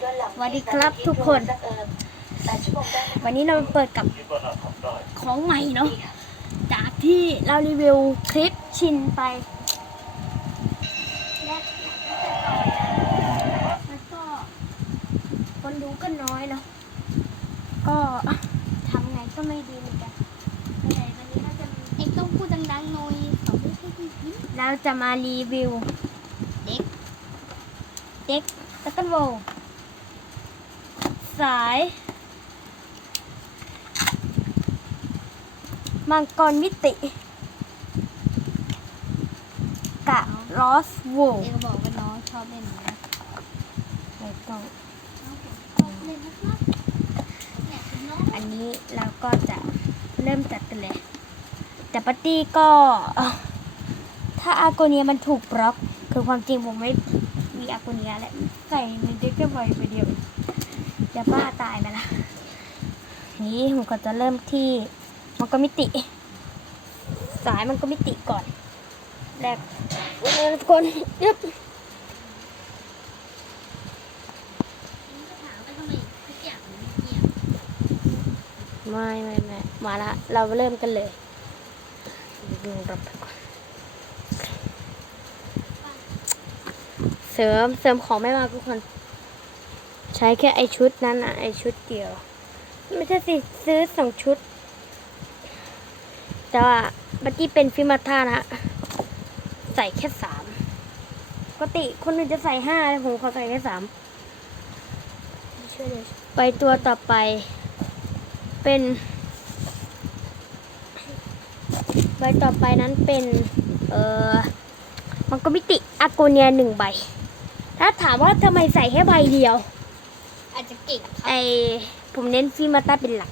สวัสดีครับทุกคน วันนี้เราเปิดกับของใหม่เนาะจากที่เรารีวิวคลิปชินไปแล้วก็คนดูก็น้อยเนาะก็ทำไงก็ไม่ดีเหมือนกันแต่วันนี้เราจะเอ็งต้องพูดดังๆหน่อยเขาไม่ใช่ที่ยิ้มเราจะมารีวิวเด็กเด็กตะกันโว สาย มังกรมิติ กะลอสโวเอ็งบอกว่าน้องชอบเล่นนะไม่ต้องน้องผมชอบเล่นนะครับเนี่ยคุณน้องอันนี้เราก็จะเริ่มจัดกันเลย แต่ปาร์ตี้ก็เอ่อถ้าอาโกเนียมันถูกบล็อก คือความจริงผมไม่มีอาโกเนียแหละใส่มันได้แค่ใบไปเดียว จะบ้าตายไหมล่ะนี้ผมก็จะเริ่มที่มันก็มิติ สายมันก็มิติก่อนแรกเริ่มก่อนยึบถามว่าทำไม่ไม่ไม่มาละเราเริ่มกันเลยดูรบก่อนเสริมเสริมของไม่มาทุกคน ช้แค่ไอชุดนั้นอะไอชุดเดียวไม่ใช่สิซื้อสองชุด แต่ว่าบัตตี้เป็นฟิมาท่านะ ใส่แค่สามปกติคนอื่นจะใส่ห้าแต่ผมขอใส่แค่สามไปตัวต่อไป เป็นใบต่อไปนั้นเป็น เออมันก็มิติอาโกเนียหนึ่งใบ ถ้าถามว่าทำไมใส่แค่ใบเดียว จะเก่งครับไอผมเน้นฟิมาต้าเป็นหลัก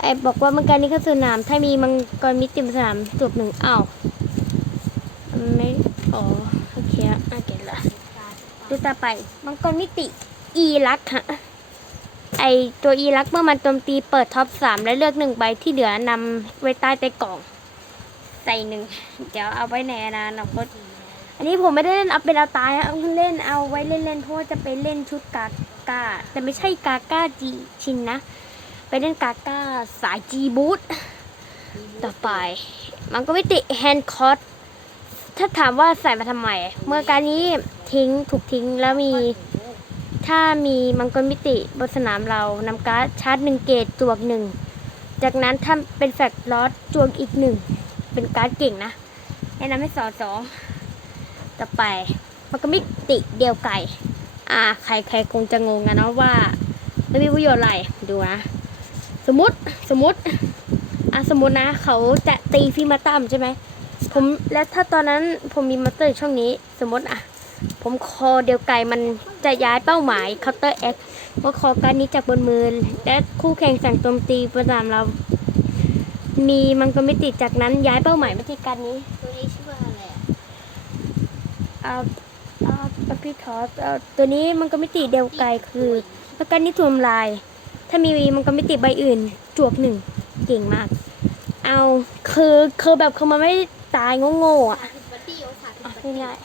ไอบอกว่ามังกรนี้เข้าสนาม ถ้ามีมังกรมิติสนามจบหนึ่งอ้าวไม่อ๋อโอเคอะอะเก็ตละดูต่อไปมังกรมิติอีลักฮะไอตัวอีลักเมื่อมันโจมตีเปิดท็อปสามและเลือกหนึ่งใบที่เหลือนำไว้ใต้ใต้กล่อง ใส่หนึ่งเดี๋ยวเอาไว้ในอนาคต อันนี้ผมไม่ได้เล่นเอาเป็นเอาตายอะเอาเล่นเอาไว้เล่นๆเพราะว่าจะไปเล่นชุดกากาแต่ไม่ใช่กาก้าจีชินนะ ไปเล่นกาก้าสายจีบูทต่อไป มันก็มิติแฮนด์คอร์ถ้าถามว่าใส่มาทำไม เมื่อการนี้ทิ้งถูกทิ้งแล้วมี ถ้ามีมังกรมิติบนสนามเรานำการ์ดชาร์จหนึ่งเกตจวกหนึ่ง จากนั้นถ้าเป็นแฟกลอสจวกอีกหนึ่ง เป็นการ์ดเก่งนะแนะนำให้สอนสอง ต่อไปมันก็มิติเดียวไก่ อ่า ใครใครคงจะงงกันเนาะว่าไม่มีประโยชน์อะไร ดูนะ สมมติ สมมติ อะสมมตินะ เขาจะตีฟิมาตั้มใช่ไหม ผม และถ้าตอนนั้นผมมีมาสเตอร์ช่องนี้ สมมติอะ ผมคอเดียวไก่มันจะย้ายเป้าหมายเคาน์เตอร์แอคว่าคอการนี้จากบนมือ และคู่แข่งสั่งโจมตีประจำเรา มีมังกรมิติจากนั้นย้ายเป้าหมายมาที่การนี้ ตัวนี้ชื่อว่าอะไรอะ เอาเอาเอาพี่ทอสเอาตัวนี้มังกรมิติเดียวไก่คือมังกรนี้ทวมลาย ถ้ามีมังกรมิติใบอื่นจวกหนึ่งเก่งมาก เอาคือคือแบบคือมันไม่ตายโง่ๆอะสาธิตบัตตี้โอสาธิตอะง่าย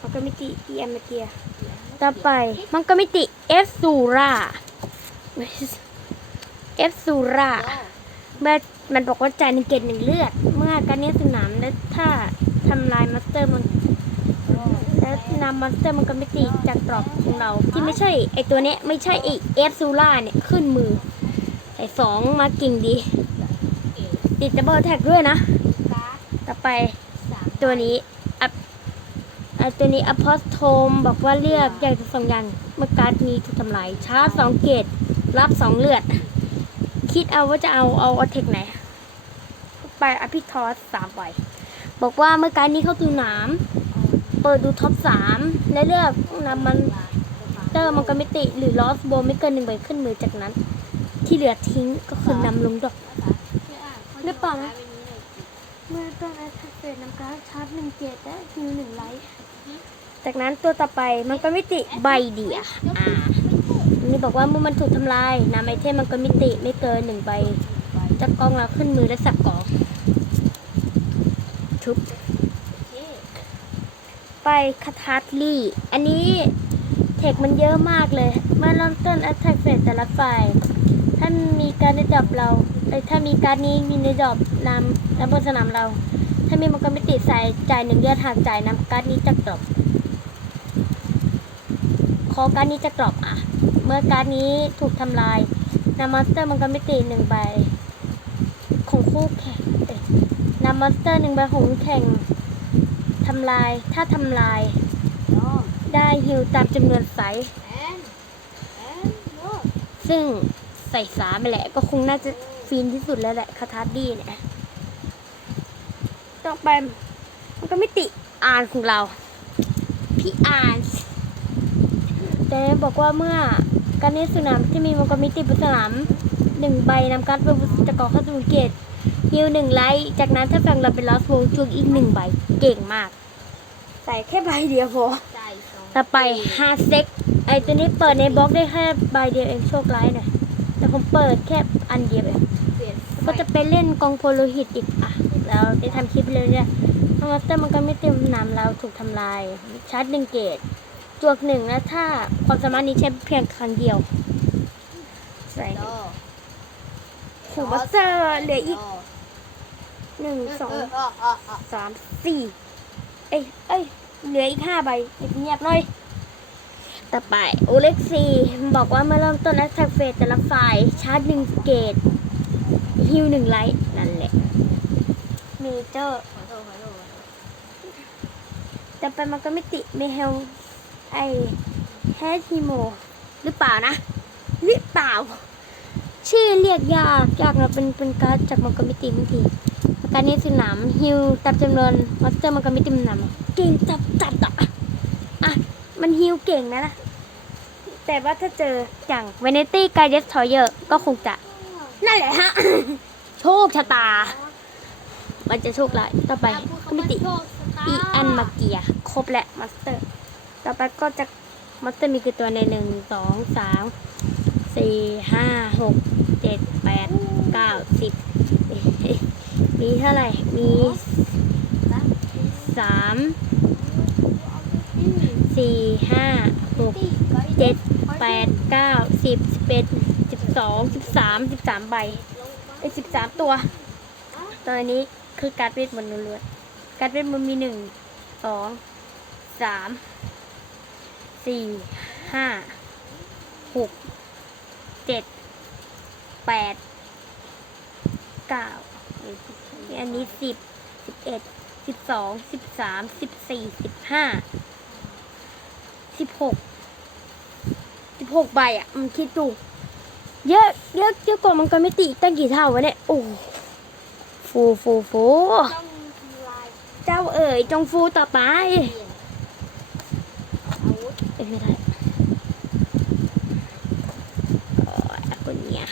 มังกรมิติเอียมเกียต่อไปมังกรมิติเอฟซูราเอฟซูราเมื่อมันบอกว่าจ่ายหนึ่งเกตหนึ่งเลือด เมื่อการนี้สนามและถ้า ทำลายมาสเตอร์มันและนำมาสเตอร์มังกรมิติจากกรอบของเรา ที่ไม่ใช่ไอตัวเนี้ยไม่ใช่ไอเอฟซูราเนี่ยขึ้นมือไอสองมากิ่งดี ติดดับเบิลแท็กด้วยนะ ต่อไปตัวนี้อัพอะตัวนี้อพอสโทมบอกว่าเลือกอยากจะสองอย่างเมื่อการ์ดนี้ถูกทำลายชาร์จสองเกตรับสองเลือด คิดเอาว่าจะเอาเอาเอเทคไหน ไปอภิทอสสามใบ บอกว่าเมื่อการดนี้เข้าตูหนาม เปิดดูท็อปสามและเลือกนำมันเตอร์มังกรมิติ หรือลอสโบไม่เกินหนึ่งใบขึ้นมือจากนั้น ที่เหลือทิ้งก็คือนำลงดอกหรือเปล่านะเมื่อต้นอาทัเศษนำการดชาร์จหนึ่งเกตและฮิวหนึ่งไลท์จากนั้นตัวต่อไปมันก็มิติใบเดียอ่าอันนี่บอกว่าเมื่อมันถูกทำลายนำไอเทมมันก็มิติไม่เกินหนึ่งใบจากกองเราขึ้นมือและสับกอง ชุบไปคาทาร์ลี่ อันนี้เทคมันเยอะมากเลย เมื่อเริ่มต้นแอตแทกเสร็จแต่ละฝ่าย ถ้ามีการในดอปเราเอ้ถ้ามีการนี้มีในดอปนำนำบนสนามเรา ถ้ามีมังกรมิติใส่จ่ายหนึ่งเดือนหากจ่ายนำการนี้จะดรอปขอการนี้จะดรอปอะ เมื่อการนี้ถูกทำลายนำมอนสเตอร์มังกรมิติหนึ่งใบของคู่แข่งำมอนสเตอร์หนึ่งใบของค์แข่งทำลาย ถ้าทำลาย ได้ฮิวตามจำนวนไซส์ซึ่งใส่สามไปแหละก็คงน่าจะฟินที่สุดแล้วแหละคาทาร์ดี้เนี่ยต่อไปมันก็ไม่ติอ่านของเรา พี่อ่าน แต่บอกว่าเมื่อการเล่นสนามที่มีมังกรมิติบนสนามหนึ่งใบนำการ์ดเป็นจะก่อเข้าสู่เกต ฮิวหนึ่งไลท์จากนั้นถ้าฝั่งเราเป็นลอสวงจุกอีกหนึ่งใบ เก่งมาก ใส่แค่ใบเดียวพอจ่ายสองต่อไปฮาเซ็กไอตัวนี้เปิดในบล็อกได้แค่ใบเดียวเองโชคร้ายหน่อยแต่ผมเปิดแค่อันเดียวเองเปลี่ยนก็จะไปเล่นกองโพโลหิตอีกอะแล้วได้ทำคลิปเลยเนี่ยมอนสเตอร์มันก็ไม่เต็มสนามเราถูกทำลาย ชาร์จหนึ่งเกตจวกหนึ่งแล้วถ้าความสามารถนี้ใช้เพียงครั้งเดียวใส่โน หูมอนสเตอร์เหลืออีกหนึ่งสองเออเออเออเออสามสี่เอ้ยเอ้ยเหลืออีกห้าใบเงียบๆหน่อย ต่อไปโอเล็กซีบอกว่าเมื่อเริ่มต้นแอคแท็กเฟสแต่ละฝ่ายชาร์จหนึ่งเกตฮิวหนึ่งไลท์นั่นแหละเมเจอร์ขอโทษขอโทษแต่ไปมันก็ไม่ติเมเฮลไอแฮทิโม หรือเปล่านะ หรือเปล่า ชื่อเรียกยากยากนะเป็นเป็นการดจากมังกรมิติบางทีการนี้สนามฮิวตับจำนวนมอสเตอร์มังกรมิติมันำเก่งจัดจัดอะอะมันฮิวเก่งนะนะแต่ว่าถ้าเจออย่างเวเนตี้ไกเดสทอยเยอร์ก็คงจะนั่นแหละฮะ โชคชะตา มันจะโชคร้ายต่อไปมิติอีอันมาเกียครบและมาสเตอร์ ต่อไปก็จะมาสเตอร์มีกี่ตัวในหนึ่งสองสาม สี่ห้าหกเจ็ดแปดเก้าสิบมีเท่าไหร่ มีสามสี่ห้าหกเจ็ดแปดเก้าสิบสิบเอ็ดสิบสองสิบสามสิบสามใบไอ้สิบสามตัวตัวนี้คือการ์ดเวทมนต์ล้วนๆการ์ดเวทมนต์มีหนึ่งสองสามสี่ห้าหก เจ็ดแปดเก้าอันนี้สิบสิบเอ็ดสิบสองสิบสามสิบสี่สิบห้าสิบหกสิบหกใบอะมันคิดดูเยอะเยอะเยอะกว่ามันก็ม่ติตั้งกี่เท่าวะเนี่ยโอ้ฟูฟูฟูเจ้าเอ๋ยจงฟูต่อไปเอาวุธเอ้ยไม่ได้โอ้ยอัคนเนี้ย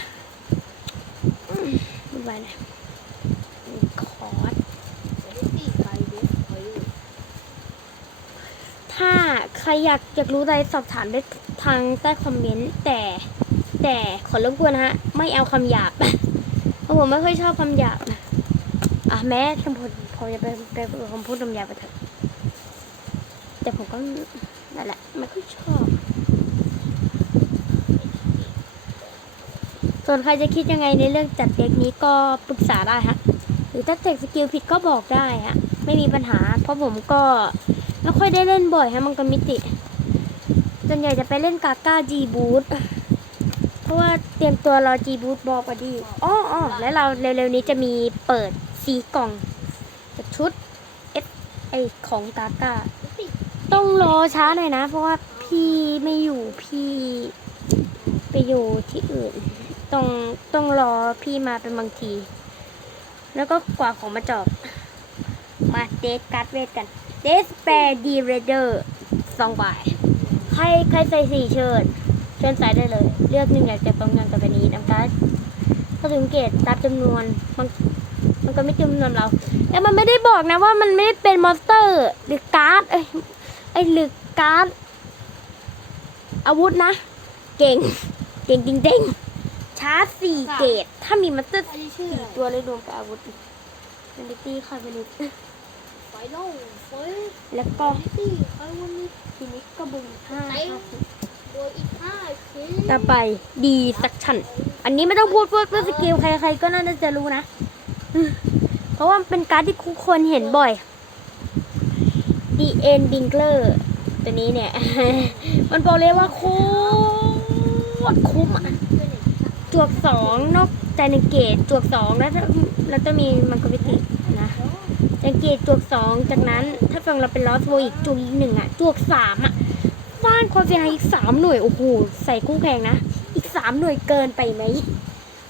อืม ไม่ไหวนะคอร์สเดี๋ยวตีใครดิขออยู่ถ้าใครอยากอยากรู้อะไรสอบถามได้ทางใต้คอมเมนต์แต่แต่ขอรบกวนนะฮะ ไม่เอาคำหยาบเพราะผมไม่ค่อยชอบคำหยาบนะอะแม้คำพูดผมจะไปไปไปคำพูดคำหยาบไปเถอะแต่ผมก็นั่นแหละไม่ค่อยชอบ ส่วนใครจะคิดยังไงในเรื่องจัดเด็กนี้ก็ปรึกษาได้ฮะ หรือถ้าเทคสกิลผิดก็บอกได้ฮะ ไม่มีปัญหา เพราะผมก็ไม่ค่อยได้เล่นบ่อยฮะมังกรมิติส่วนใหญ่จะไปเล่นกาก้าจีบูทเพราะว่าเตรียมตัวรอจีบูทบอกพอดีอ๋ออ๋อแล้วเราเร็วๆนี้จะมีเปิดสีกล่องกับชุดเอฟไอของกาก้าต้องรอช้าหน่อยนะ เพราะว่าพี่ไม่อยู่พี่ไปอยู่ที่อื่น ต้องต้องรอพี่มาเป็นบางที แล้วก็กว่าของมาจอบ มาเดทการ์ดเวทกัน เดสแปรดีเรเดอร์สองใบใครใครใส่สี่เชิญ เชิญใส่ได้เลย เลือกหนึ่งอยากจะตรงกันกับอันนี้นำการ์ดเข้าถึงเกตตามจำนวนมันมันก็ไม่จำนวนเรา แล้วมันไม่ได้บอกนะว่ามันไม่ได้เป็นมอนสเตอร์หรือการ์ดเอ้ยไอหรือการ์ดอาวุธนะ เก่ง เก่งจริงๆ ชาร์จสี่เกตถ้ามีมอนสเตอร์อันนี้ชื่อสี่ตัวเลยรวมกับอาวุธเป็นดิตี้ค่ะเป็นดิตี้ไฟโล่ไฟแล้วก็ตีใครวันนี้ทีนี้ก็บึงห้าไหนห้าสิบต่อไปดีสักชันอันนี้ไม่ต้องพูดพูดเพื่อสกิลใครๆก็น่าจะรู้นะ เพราะว่ามันเป็นการดที่ทุกคนเห็นบ่อย d n b i n g l e r ตัวนี้เนี่ย มันบอกเลยว่าโคตรคุ้มอะ จวกสองนอกใจหนึ่งเกตจวกสองแล้วถ้าแล้วจะมีมังกรวิตินะใจเกตจวกสองจากนั้น ถ้าฟังเราเป็นลอสโวอีกจวกอีกหนึ่งอะจวกสามอะสร้างความเสียหายอีกสามหน่วยโอ้โหใส่คู่แข่งนะ อีกสามหน่วยเกินไปไหม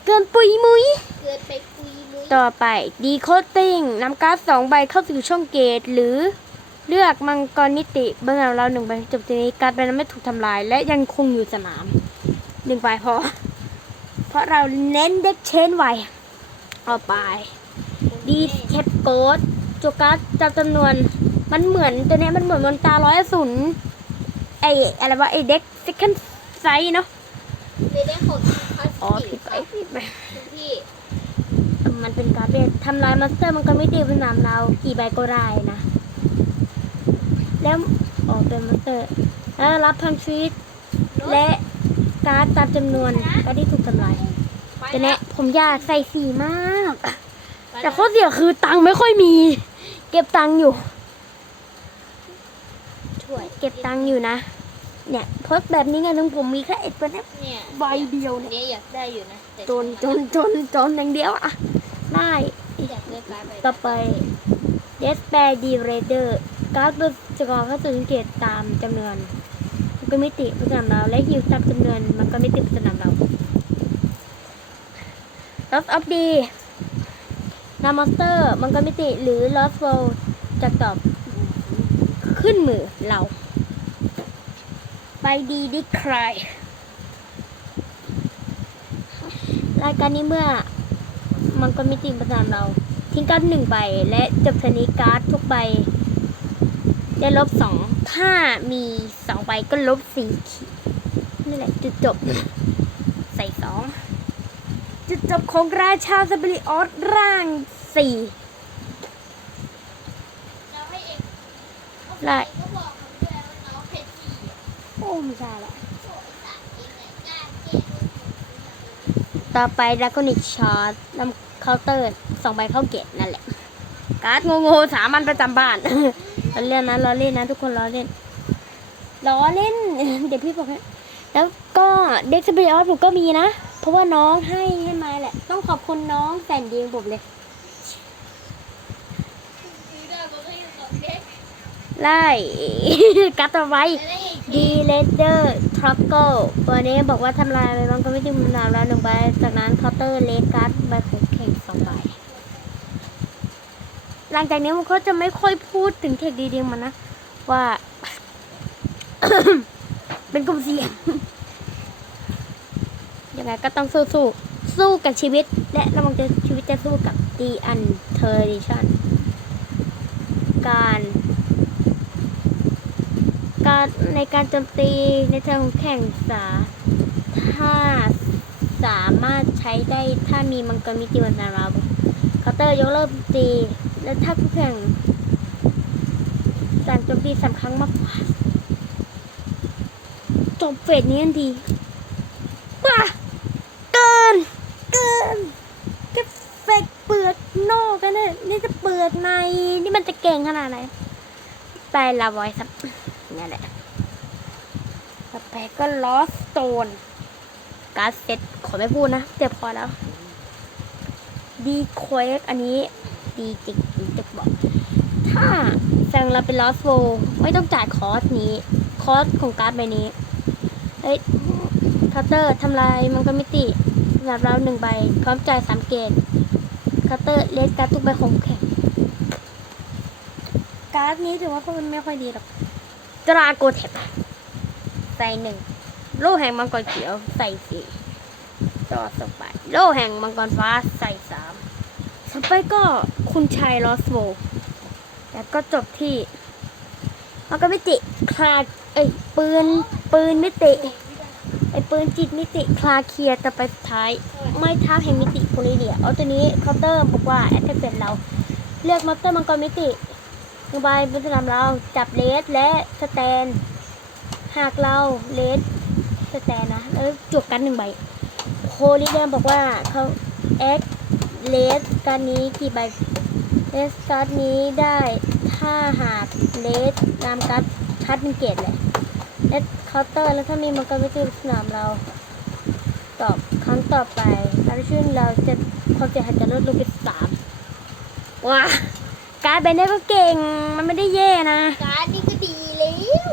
เกินปุยมุยเกิดไปปุยมุ้ยต่อไปดีโคตติ้งนำการ์ดสองใบเข้าสู่ช่องเกตหรือเลือกมังกรนิติเบื้องหลังเราหนึ่งใบจบทีนี้การ์ดใบนั้นไม่ถูกทำลาย และยังคงอยู่สนามหนึ่งใบพอ เพราะเราเน้นเด็กเชนไวเอาไป ดีเทปโกดจวการ์ดจำจำนวน มันเหมือนตัวเนี้ยมันเหมือนมอนตาร้อยศูนย์ไออะไรวะไอเด็กซิคันไซเนาะเลยได้ของคลาสอ๋อสิผิดกไปผิดไปคุณพี่มันเป็นการ์ดเบสทำลายมาสเตอร์มันก็ไม่ตีสนามเรากี่ใบก็ได้นะ แล้วออกเป็นมาสเตอร์แล้วรับพันชีวิตและ การ์ดตามจำนวนการ์ดที่ถูกทำลายไปแต่แล้เนี้วยผมอยากใส่สีมากไปแต่แล้วข้อเสียคือตังค์ไม่ค่อยมี เก็บตังค์อยู่ช่วยเก็บตังค์อยู่นะ เนี่ยเพราะแบบนี้ไงลุงผมมีแค่เอ็ดเป็นเนี่ยใบเดียวอันเนี่ยนี้อยากได้อยู่นะแต่จนจนจนจนอย่างเดียวอะได้อยากได้การ์ดใบต่อไปเดสแปดีเรเดอร์การ์ดตัวสกอร์เข้าสู่เกตตามจำนวน มันก็มิติประจำเราและฮิวตามจำนวนมันก็มิติประจำเรา Loss of D นามอสเตอร์มันก็มิติหรือ Lost w o r l d จะตอบขึ้นมือเรา ไปดีดิคลายรายการนี้เมื่อมันก็มิติประจำเรา ทิ้งการ์ดหนึ่งใบและจบชนิดการ์ดทุกใบ ได้ลบสองถ้ามีสองใบก็ลบสี่ขีดนี่แหละจุดจบ ใส่สองจุดจบของราชาสเปริออสร่างสี่เราให้เองไล่ก็บอกมันด้วยว่าน้องเพชรสี่อะโอ้ไม่ใช่ละโอ้ยสัตว์เองเนี่ยกล้าเกลียดมันต่อไปด r ก o นิ c ชาร์ t นำเคาน์เตอร์สองใบเข้าเกตนั่นแหละ การ์ดงงๆสามัญประจำบ้าน เราเล่นนะเราเล่นนะ ทุกคนเราเล่นล้อเล่น เดี๋ยวพี่บอกให้แล้วก็เด็กสเปริออสผมก็มีนะ เพราะว่าน้องให้ให้มาแหละ ต้องขอบคุณน้องแสนดีของผมเลยได้มันก็ยังสองเด็กไล่กัดเอไว้ดีเลเดอร์ทรัคเกิลตัวนี้บอกว่าทำลายไปมันก็ไม่จึงมันแล้วหนึ่งใบจากนั้นเคาน์เตอร์เลสการ์ดใบของแข่งสองใบ หลังจากนี้มันก็จะไม่ค่อยพูดถึงเทคดีๆมันนะ ว่า เป็นกลุ่มเสี่ยงยังไงก็ต้องสู้สู้สู้กับชีวิต และระวังจะชีวิตจะสู้กับดีอันเทอร์ดิชันการ การในการโจมตีในทางของแข่งสาถ้าสามารถใช้ได้ถ้ามีมังกรมิติวันนาราบเคาน์เตอร์ยกเลิกตี และถ้าคู่แข่งสั่งโจมตีสามครั้งมากกว่าจบเฟสนี้ทันทีว้าเกิน เกินแค่เฟกเปลือกนอกกันเนี่ยนี่จะเปลือกใน นี่มันจะเก่งขนาดไหน ไปลาไว้สักนั่แหละต่อไปก็ลอสโตนการเซ็ตขอไม่พูดนะเจ็บพอแล้ว ดีเควกอันนี้ ดีจริงจะบอก ถ้าแซงเราเป็นลอสโวไม่ต้องจ่ายคอสนี้ คอสของการ์ดใบนี้ เฮ้ยคาเตอร์ทำลายมันก็มิติสำหรับเราหนึ่งใบ พร้อมจ่ายสามเกตคาเตอร์เลสการ์ดทุกใบของแข่งการ์ดนี้ถือว่ามันไม่ค่อยดีหรอกดราโกเทปใส่หนึ่งโล่แห่งมังกรเขียวใส่สี่จอสไปโล่แห่งมังกรฟ้าใส่สามสไปก็ คุณชายลอสโวแล้วก็จบที่มันก็มิติคลาเอ้ปืนปืนมิติ ไอ้ปืนจิตมิติคลาเคียแต่ไปสุดท้าย ไม่ท้าแห่งมิติโพลิเดียเอาตัวนี้เคาน์เตอร์บอกว่าแอดเป็นเรา เลือกมอนสเตอร์มังกรมิติหนึ่งใบบนสนามเราจับเลสและสแตน หากเราเลสสแตนนะแล้วจวกกันหนึ่งใบโคลิเดียมบอกว่าเขาแอคเลสการนี้กี่ใบ เลสการ์ดนี้ได้ถ้าหากเลสนามการ์ดชัดเป็นเกตเลยเลสเคาน์เตอร์แล้วถ้ามีมังกรไม่ตีสนามเรา ตอบครั้งต่อไปการดชื่นเราจะความเสียหายจะลดลงเป็นสามว้าการ์ดเบนได้ก็เก่งมันไม่ได้แย่นะ การดนี่ก็ดีแล้ว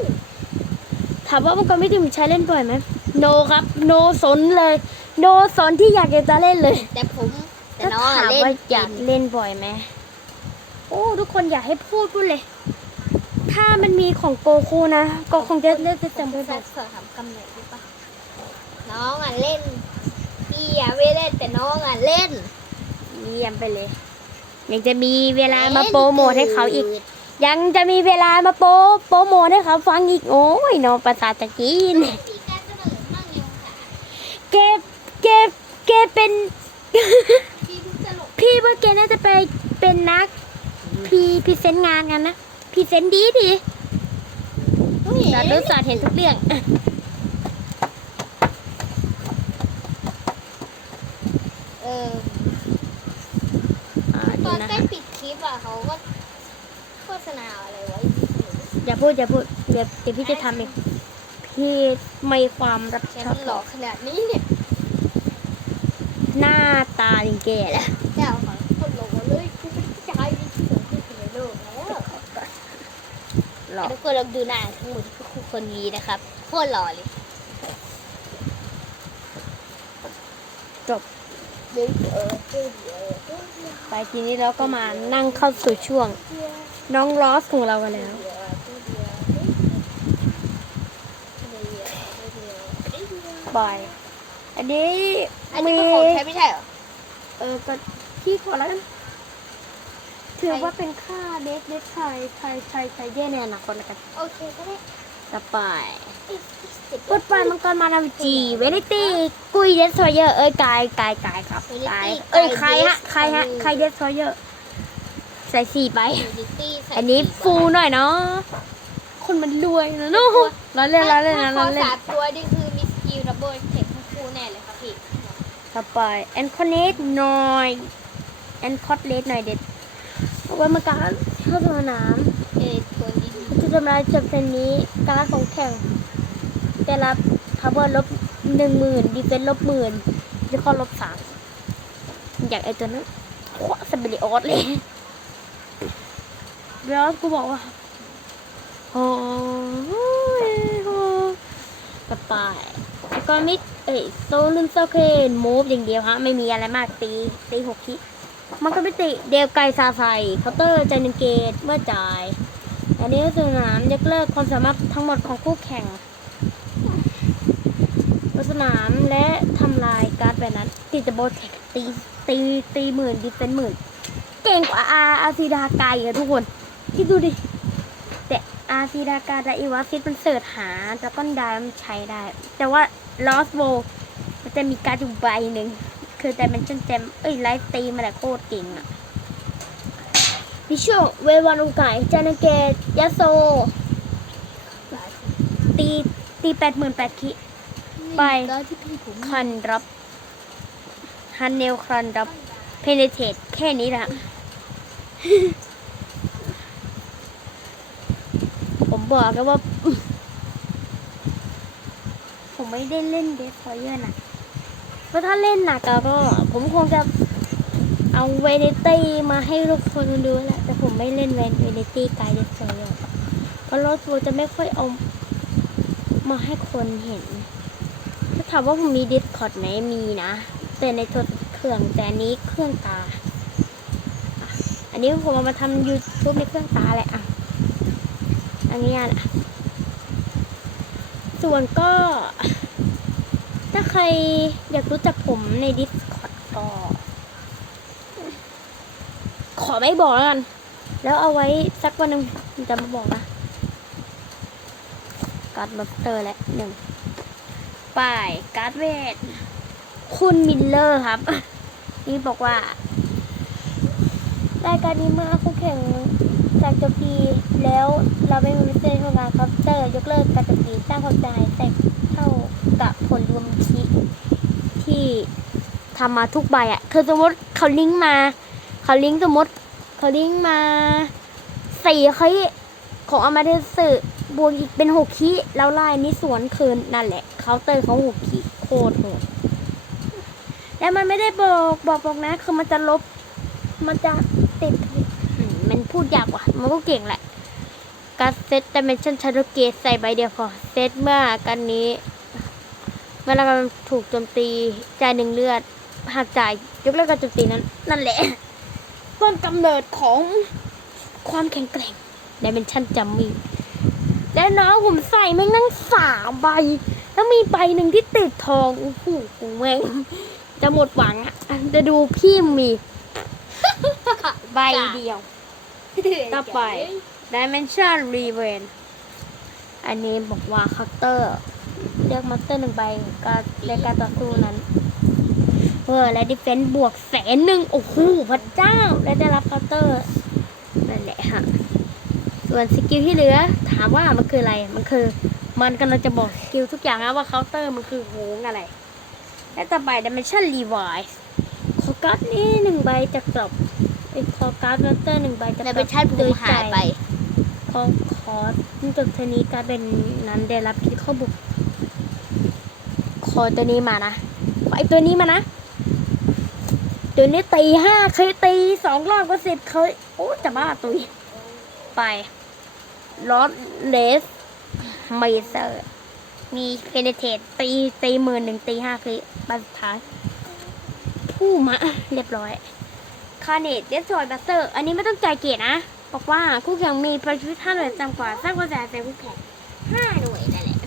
ถามว่ามังกรไม่ตีมันใช้เล่นบ่อยไหมโนครับโนสนเลยโนสนที่อยากจะเล่นเลย แต่ผมแต่ถ้าน้องอะถามเล่นว่าอยากกินเล่นบ่อยไหม โอ้ทุกคนอยากให้พูดพูดเลย ถ้ามันมีของโกคูนะก็คงจะเล่นจะจำเป็เป็นนสักสองสามกำเนิดหรือเปล่าน้องอะเล่นพี่อะไม่เล่นแต่น้องอะเล่นเยี่ยมไปเลย ยังจะมีเวลามาโปรโมทให้เขาอีก ยังจะมีเวลามาโปรโปรโมทให้เขาฟังอีกโอ้ยนอนประสาทตะกี้นมีการเสนอบ้างยังค่ะเกเกเกเป็น พี่เพิ่งจะหลบพี่ว่าเกน่าจะไปเป็นนัก พีพรีเซนต์งานกันนะพรีเซนต์ดีดีไม่เห็นสาธุสาธุเห็นทุกเรื่องเอออ่าตดูอนนะใกล้คะปิดคลิปอะเขาก็โฆษณาอะไรไว้อย่าพูดอย่าพูดเดี๋ยวเดี๋ยวพี่จะทำเองพี่ไม่ความรับผิดแค่ชอมับนหลอกขนาดนี้เนี่ย หน้าตาจริงแก่แหละ เจ้าของคนหลอกเลยคือเป็นผู้ชายที่สุดที่สุดในโลกแล้ว หลอก ทุก คนลองดูหน้าทั้งหมดที่ทุกคนมีนะครับโคตรหล่อเลยจบเดี๋ยวเออเดี๋ยวเออไปทีนี้เราก็มานั่งเข้าสู่ช่วง น้องลอสของเรากันแล้วบายอันนี้อันนี้เป็นของใช้ไม่ใช่เหรอ เออก็ที่ขอแล้วกัน ถือว่าเป็นค่าเดทเดทใครใครใครใครแย่ในอนาคตแล้วกันโอเคก็ได้ต่อไปอีกสิบกดไปมังกรมานาวิจีเวนิตี้กุยเดสโซเยอร์เอ้ยกายกายกายครับกายเอ้ยใครฮะใครฮะใครเดสโซเยอร์ใส่สี่ใบดิสตี้ใส่อันนี้ฟูหน่อยเนาะคนมันรวยนะเนาะล้อเล่นล้อเล่นนะถ้าล้อขอเล่นสามตัวนี่คือมีสกิลดับเบิลเทคทั้งคู่แน่เลยครับพี่ต่อไปแอนคอนเนตหน่อยแอนคอตเลสหน่อยเด็ด เอามาการเข้าสนามเออตัวนี้ดีจะทำลายจบเซนนี้การของแข่งได้รับ power ลบหนึ่งหมื่นดีเฟนลบหมื่นจะข้อลบสามอยากไอตัวนั้นคว้าสเปริโอสเลยแล้วกูบอกว่าโอ้ยโอ้กระต่ายแล้วก็มิดเอ้ยโซลุนโซเคนมูฟอย่างเดียวฮะ ไม่มีอะไรมากตีตีหกที มันก็ไม่ติเดวไกซาไฟเคาน์เตอร์ใจนึงเกตเมื่อจ่าย อันนี้ก็คือสนามยกเลิกความสามารถทั้งหมดของคู่แข่งบนสนามและทำลายการ์ดใบนั้นติดจะโบเทคตีตีตีหมื่นดิเฟนหมื่น เก่งกว่าอาอาซีดากายอะทุกคนคิดดูดิ แต่อาซีดากาและอีวาซิสมันเสิร์ชหาแล้วก็ไดามันใช้ได้ แต่ว่าลอสโบมันจะมีการ์ดอยู่ใบหนึ่ง คือแต่มันจนแจมเอ้ยไลฟ์ตีมาแต่โคตรเก่งอะพิชวเววันอุกายจานาเกตยาโซ ตีตีแปดหมื่นแปดคิ ไป แล้วที่พี่ผมคันรับฮันเนลคันรับเพเนเทตแค่นี้แหละ ผมบอกแล้วว่า ผมไม่ได้เล่นเดสพอยเยอร์นะ เพราะถ้าเล่นหนักก็ผมคงจะเอาเวเนตี้มาให้ทุกคนดูแหละแต่ผมไม่เล่นเวเนตี้ไกด์เดสพอยเยอร์เพราะรถโฟจะไม่ค่อยเอามาให้คนเห็น ถ้าถามว่าผมมีดิสคอร์ดไหมมีนะ แต่ในโทรเครื่องแต่นี้เครื่องตา อันนี้ผมเอามาทำ YouTube ในเครื่องตาแหละอะ อันนี้อะส่วนก็ ถ้าใครอยากรู้จักผมใน Discord ก็ ขอไม่บอกแล้วกัน แล้วเอาไว้สักวันหนึ่งจะมาบอกนะการ์ดบัฟเตอร์และหนึ่งป้ายการ์ดเวท คุณมิลเลอร์ครับ นี่บอกว่า รายการนี้เมื่อคู่แข่งจากจบปีแล้วเราไม่มีมิเตอร์เข้างานครับเตอร์ ยกเลิกการจบปีสร้างความเสียหายแต่เท่ากับ ผ ลรวมที่ที่ทำมาทุกใบอะคือสมมติเขาลิงก์มา เขาลิงก์สมมติเขาลิงก์มาสี่คีของอามาเทสึบวกอีกเป็นหกคีแล้วลายนี้สวนคืนนั่นแหละเคาเตอร์เขาหกคีโคตรโหดแล้วมันไม่ได้บอกบอกบอกนะ คือมันจะลบ มันจะติด มันพูดยากว่ะ มันก็เก่งแหละการเซตดิเมนชันชาร์เกตใส่ใบเดียวพอ เซตเมื่อกันนี้ เวลามันถูกโจมตีจ่ายหนึ่งเลือดหากจ่ายยกเลิกการโจมตีนั้น นั่นแหละ ต้นกำเนิดของความแข็งแกร่งดิเมนชันจัมมี่และน้องผมใส่แม่งนั่งสามใบ แล้วมีใบหนึ่งที่ติดทองโอ้โหแม่ง จะหมดหวังอะจะดูพี่มี ใบเดียว ต่อไป Dimension r e v e n อันนี้บอกว่าเคาน์เตอร์ เลือกมอนสเตอร์หนึ่งใบการในการต่อสู้นั้นเออและดิเฟน s ์บวกแสนหนึ่งโอ้โหพระเจ้า และได้รับเคาน์เตอร์นั่นแหละฮะส่วนสกิลที่เหลือ ถามว่ามันคืออะไรมันคือ มันกำลังจะบอกสกิลทุกอย่างนะว่าเคาน์เตอร์มันคือโหงอะไร และต่อไป Dimension Revise ขอการ์ดนี้หนึ่งใบจะกลับเป็นขอการ์ดมอนสเตอร์หนึ่งใบจะกแต่ลับเป็นชั้นผมหายไปขอขอจบเทอนี้การเป็นนั้นได้รับคิดข้อบุก ขอตัวนี้มานะ ขอไอตัวนี้มานะ ตัวนี้ตีห้าเคยตีสองรอบก็สร็จเคย โอ้จะบ้าตุย ไปลอสเลสเมเซอร์มีเพนเทตตีตีหมื่นหนึ่งตีห้าคือบันสุดท้ายผู้มาเรียบร้อย คาเนตเดสทอยบัสเตอร์ อันนี้ไม่ต้องจ่ายเกียรตินะ บอกว่าคู่แข่งมีประยุทธ์ห้าหน่วยต่ำกว่าสร้างความเสียหายแก่คู่แข่งห้าหน่วยนั่นแหละ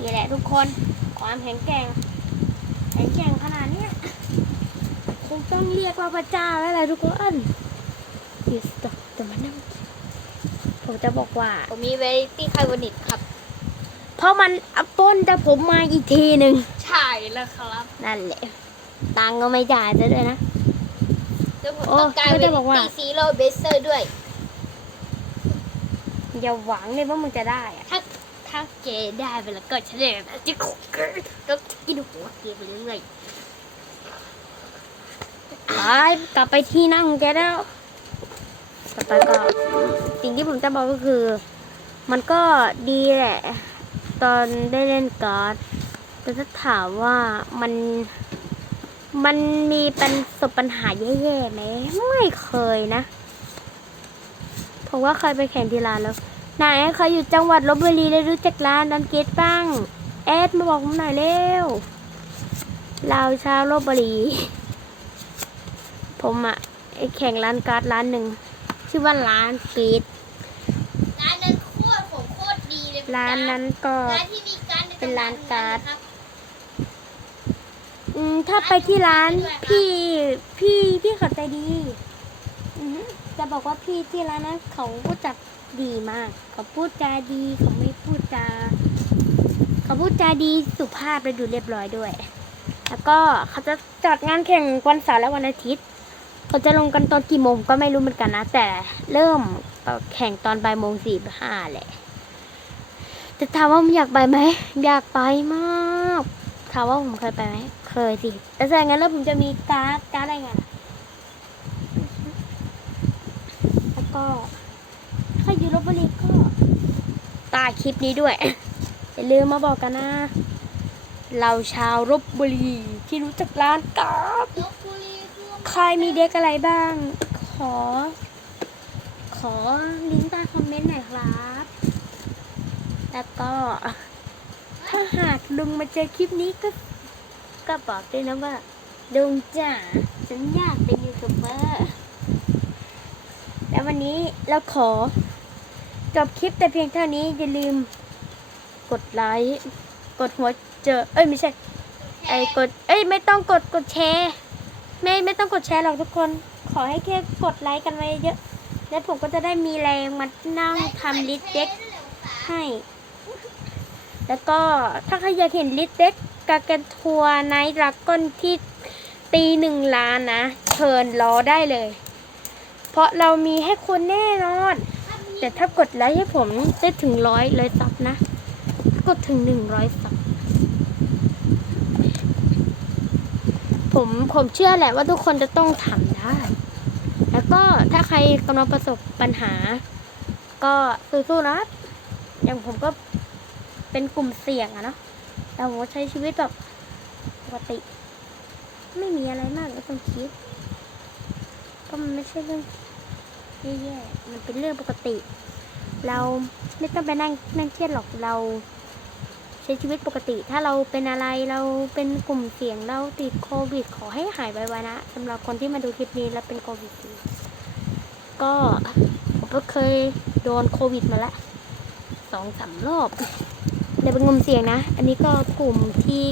นี่แหละทุกคน ความแข็งแกร่งแข็งแกร่งขนาดเนี้ยคงต้องเรียกว่าพระเจ้าแล้วแหละทุกคนยูสต็อกแต่มานั่งผมจะบอกว่า ผมมีเวลิตี้ไควนิตครับ เพราะมันอัปปนแต่ผมมาอีกทีหนึ่งใช่แล้วครับ นั่นแหละ ตังค์ก็ไม่จ่ายซะด้วยนะแล้วผมโอ้ต้องการก็เวจะลิบอกว่าตี้ซีโร่เบเซอร์ด้วย อย่าหวังเลยว่ามึงจะได้อะถ้า ถ้าเกได้ไปแล้วก็ฉันเลยแบบจะขกก็กินหัวเกไปเรื่อยไปกลับไปที่นั่งแกแล้วต่อไปก็สิ่งที่ผมจะบอกก็คือ มันก็ดีแหละ ตอนได้เล่นการ์ดแต่ถ้าถามว่ามันมันมีป็นประสบปัญหาแย่ๆไหมไม่เคยนะผมว่าเคยไปแข่งที่ร้านแล้ว ไหนใครอยู่จังหวัดลบบุรีได้รู้จักร้านดันเกตบ้าง แอดมาบอกผมหน่อยเร็ว เราชาวลบบุรี ผมอะไอแข่งร้านการ์ดร้านหนึ่ง ชื่อว่าร้านเกตๆร้านนั้นโคตรผมโคตรดีเลยร้านนั้นก็ร้านที่มีการดในเป็นร้านการ์ดตลดนัดนะครับอืมถ้าไปที่ร้านพี่พี่พี่เขาใจดีอือหือจะบอกว่าพี่ที่ร้านนั้นเขาพูดจา ดีมาก เขาพูดจาดี เขาไม่พูดจา เขาพูดจาดีสุภาพและดูเรียบร้อยด้วย แล้วก็เขาจะจัดงานแข่งวันเสาร์และวันอาทิตย์เขาจะลงกันตอนกี่โมงก็ไม่รู้เหมือนกันนะ แต่เริ่มแข่งตอนบ่ายโมงสี่ห้าแหละจะถามว่าผมอยากไปไหมอยากไปมากถามว่าผมเคยไปไหมเคยสิแต่ถ้าอย่างนั้นแล้วผมจะมีการ์ดการ์ดอะไรเงี้ยแล้วก็ ถ้าอยู่ลบบุรีก็ตาคลิปนี้ด้วย อย่าลืมมาบอกกันนะ เราชาวลบบุรีที่รู้จักร้านกาบใครมีเด็กอะไรบ้าง ขอ ขอลิงก์ใต้คอมเมนต์หน่อยครับ แล้วก็ถ้าหากลุงมาเจอคลิปนี้ก็ก็บอกด้วยนะว่าลุงจ๋าฉันอยากเป็นยูทูบเบอร์ แล้ววันนี้เราขอ จบคลิปแต่เพียงเท่านี้อย่าลืม กดไลค์กดหัวเจอ เอ้ยไม่ใช่ ไอ้กด เอ้ยไม่ต้องกดกดแชร์ ไม่ไม่ต้องกดแชร์หรอกทุกคน ขอให้แค่กดไลค์กันไว้เยอะ แล้วผมก็จะได้มีแรงมานั่งทำลิสเด็กให้ แล้วก็ถ้าใครอยากเห็นลิสเด็กกาเกนทัวร์ไนท์รักก้นที่ตีหนึ่งล้านนะเชิญรอได้เลย เพราะเรามีให้คุณแน่นอน แต่ถ้ากดไลค์ให้ผมได้ถึงร้อยเลยซับนะกดถึงหนึ่งร้อยซับผมผมเชื่อแหละว่าทุกคนจะต้องทำได้ แล้วก็ถ้าใครกำลังประสบปัญหา ก็สู้ๆนะ อย่างผมก็เป็นกลุ่มเสี่ยงอะเนาะแต่ผมใช้ชีวิตแบบปกติ ไม่มีอะไรมากก็ต้องคิด ก็มันไม่ใช่เรื่อง แย่ๆมันเป็นเรื่องปกติ เราไม่ต้องไปนั่งนั่งเครียดหรอกเราใช้ชีวิตปกติ ถ้าเราเป็นอะไรเราเป็นกลุ่มเสี่ยงเราติดโควิด ขอให้หายไวๆนะสำหรับคนที่มาดูคลิปนี้แล้วเป็นโควิดก็ผมก็เคยโดนโควิดมาละสองสามรอบแต่เป็นกลุ่มเสี่ยงนะ อันนี้ก็กลุ่มที่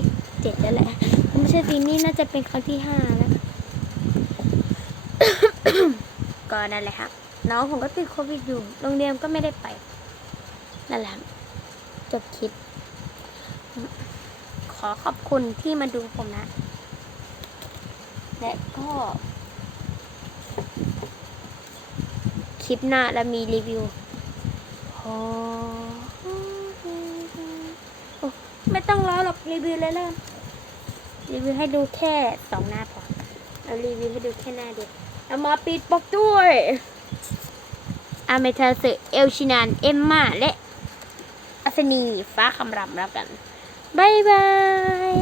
เจ็ดแล้วแหละ ไม่ใช่ปีนี้น่าจะเป็นครั้งที่ห้าแล้ว ก็นั่นแหละครับน้องผมก็ติดโควิดอยู่ โรงเรียนก็ไม่ได้ไป นั่นแหละจบคลิปขอขอบคุณที่มาดูผมนะ และก็คลิปหน้าเรามีรีวิวโอ้ไม่ต้องรอหรอกรีวิวเลยเลยรีวิวให้ดูแค่สองหน้าพอเอารีวิวให้ดูแค่หน้าเดียว เอามาปิดปกด้วยอาเมทาสึเอลชินาน เอมมาและอัศนีฟ้าคำรำแล้วกัน บ๊ายบาย